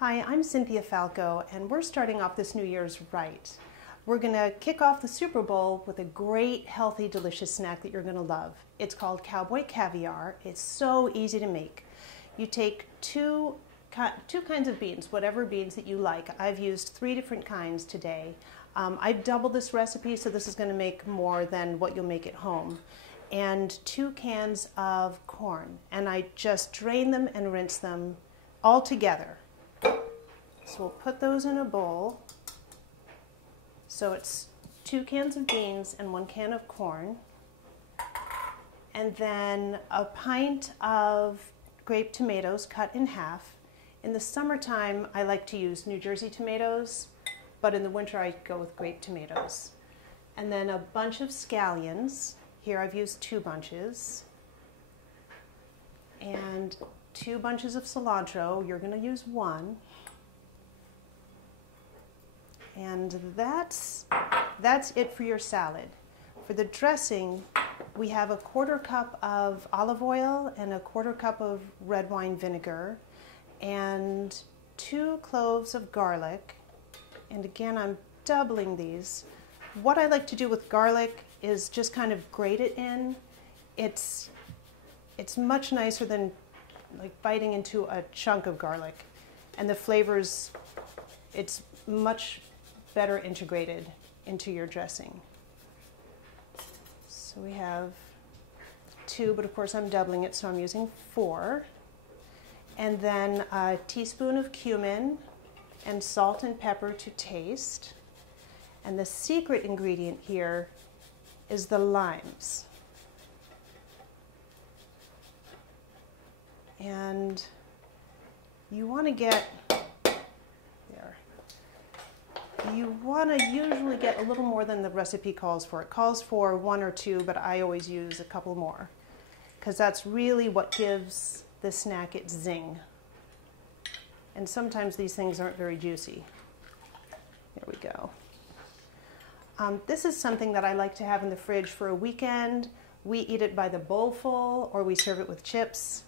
Hi, I'm Cynthia Falco, and we're starting off this New Year's right. We're going to kick off the Super Bowl with a great, healthy, delicious snack that you're going to love. It's called Cowboy Caviar. It's so easy to make. You take two kinds of beans, whatever beans that you like. I've used 3 different kinds today. I've doubled this recipe, so this is going to make more than what you'll make at home. And 2 cans of corn. And I just drain them and rinse them all together. So we'll put those in a bowl. So it's 2 cans of beans and 1 can of corn. And then a pint of grape tomatoes cut in half. In the summertime, I like to use New Jersey tomatoes, but in the winter I go with grape tomatoes. And then a bunch of scallions. Here I've used 2 bunches. And 2 bunches of cilantro. You're going to use 1. And that's it for your salad. For the dressing, we have a 1/4 cup of olive oil and a 1/4 cup of red wine vinegar and 2 cloves of garlic. And again, I'm doubling these. What I like to do with garlic is just kind of grate it in. It's much nicer than like biting into a chunk of garlic. And the flavors, it's much better integrated into your dressing. So we have 2, but of course I'm doubling it, so I'm using 4. And then a teaspoon of cumin and salt and pepper to taste. And the secret ingredient here is the limes. And you want to get You want to usually get a little more than the recipe calls for. It calls for 1 or 2, but I always use a couple more because that's really what gives the snack its zing. And sometimes these things aren't very juicy. There we go. This is something that I like to have in the fridge for a weekend. We eat it by the bowlful or we serve it with chips.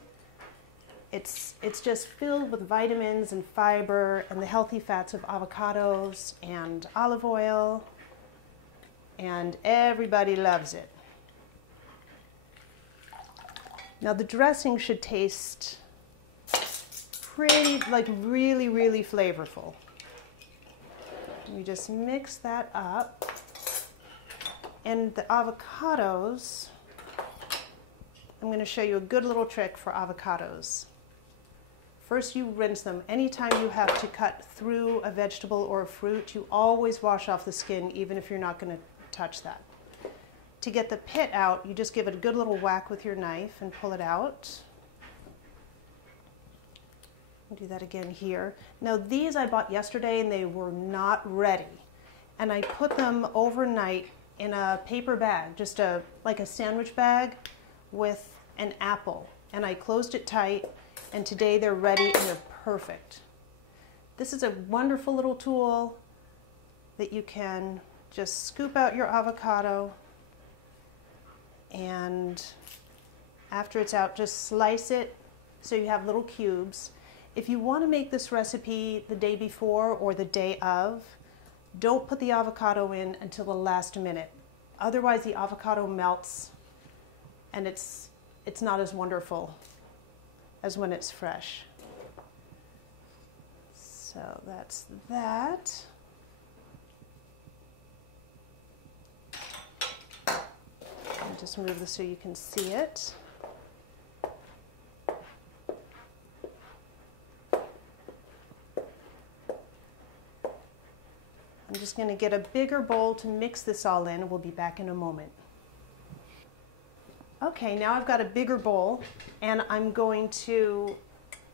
It's just filled with vitamins and fiber and the healthy fats of avocados and olive oil, and everybody loves it. Now the dressing should taste pretty, like really, really flavorful. You just mix that up. And the avocados, I'm going to show you a good little trick for avocados. First, you rinse them. Anytime you have to cut through a vegetable or a fruit, you always wash off the skin, even if you're not going to touch that. To get the pit out, you just give it a good little whack with your knife and pull it out. I'll do that again here. Now, these I bought yesterday and they were not ready. And I put them overnight in a paper bag, just like a sandwich bag with an apple. And I closed it tight. And today they're ready and they're perfect. This is a wonderful little tool that you can just scoop out your avocado, and after it's out, just slice it so you have little cubes. If you want to make this recipe the day before or the day of, don't put the avocado in until the last minute. Otherwise the avocado melts and it's not as wonderful as when it's fresh. So that's that. I'll just move this so you can see it. I'm just going to get a bigger bowl to mix this all in, and we'll be back in a moment. Okay, now I've got a bigger bowl, and I'm going to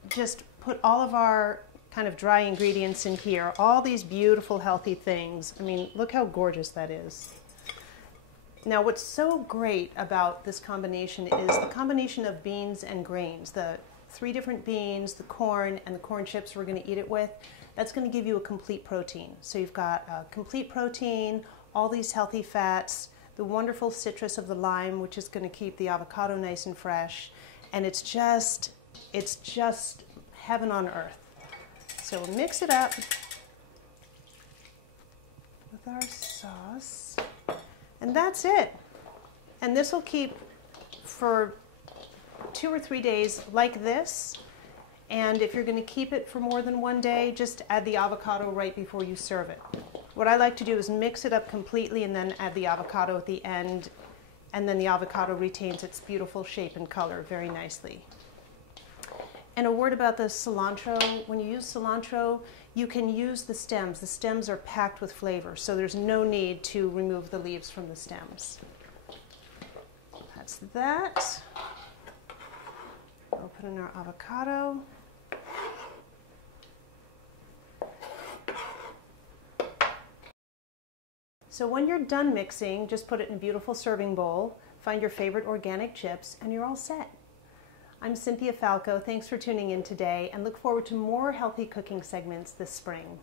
just put all of our kind of dry ingredients in here. All these beautiful, healthy things. I mean, look how gorgeous that is. Now, what's so great about this combination is the combination of beans and grains. The 3 different beans, the corn, and the corn chips we're going to eat it with. That's going to give you a complete protein. So you've got complete protein, all these healthy fats, the wonderful citrus of the lime, which is going to keep the avocado nice and fresh, and it's just heaven on earth. So we'll mix it up with our sauce, and that's it. And this will keep for 2 or 3 days like this. And if you're going to keep it for more than 1 day, just add the avocado right before you serve it. What I like to do is mix it up completely and then add the avocado at the end, and then the avocado retains its beautiful shape and color very nicely. And a word about the cilantro. When you use cilantro, you can use the stems. The stems are packed with flavor, so there's no need to remove the leaves from the stems. That's that. We'll put in our avocado. So when you're done mixing, just put it in a beautiful serving bowl, find your favorite organic chips, and you're all set. I'm Cynthia Falco. Thanks for tuning in today, and look forward to more healthy cooking segments this spring.